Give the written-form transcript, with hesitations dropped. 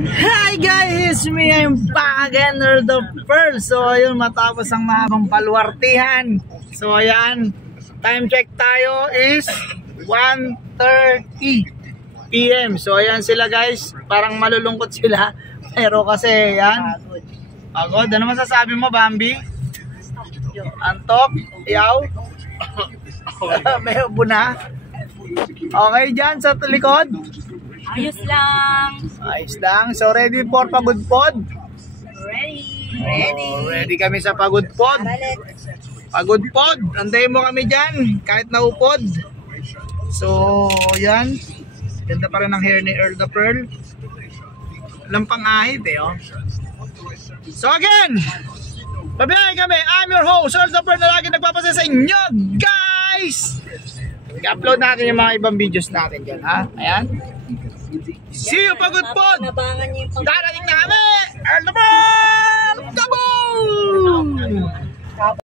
Hi guys! Me, I'm back again, Earl the Pearl. So ayun, matapos ang mahabang paluwartihan. So ayan, time check tayo is 1:30 PM. So ayan sila guys, parang malulungkot sila. Pero kasi yan, pagod. Ano masasabi mo, Bambi? Antok? Yaw? May buna? Okay dyan sa likod? Ayos lang. Ayos lang. So ready for Pagod Pod? Ready. Ready kami sa Pagod Pod. Pagod Pod. Antayin mo kami dyan kahit naupod. So yan. Ganda pa rin ang hair ni Earl the Pearl. Walang pang-ahit eh oh. So again, pabiyahin kami. I'm your host, Earl the Pearl, na lagi nagpapasaya sa inyo guys. I-upload natin yung mga ibang videos natin dyan ha. Ayan. See you, Pagod Pod! Darating na kami! Earl the Pearl! Kaboom!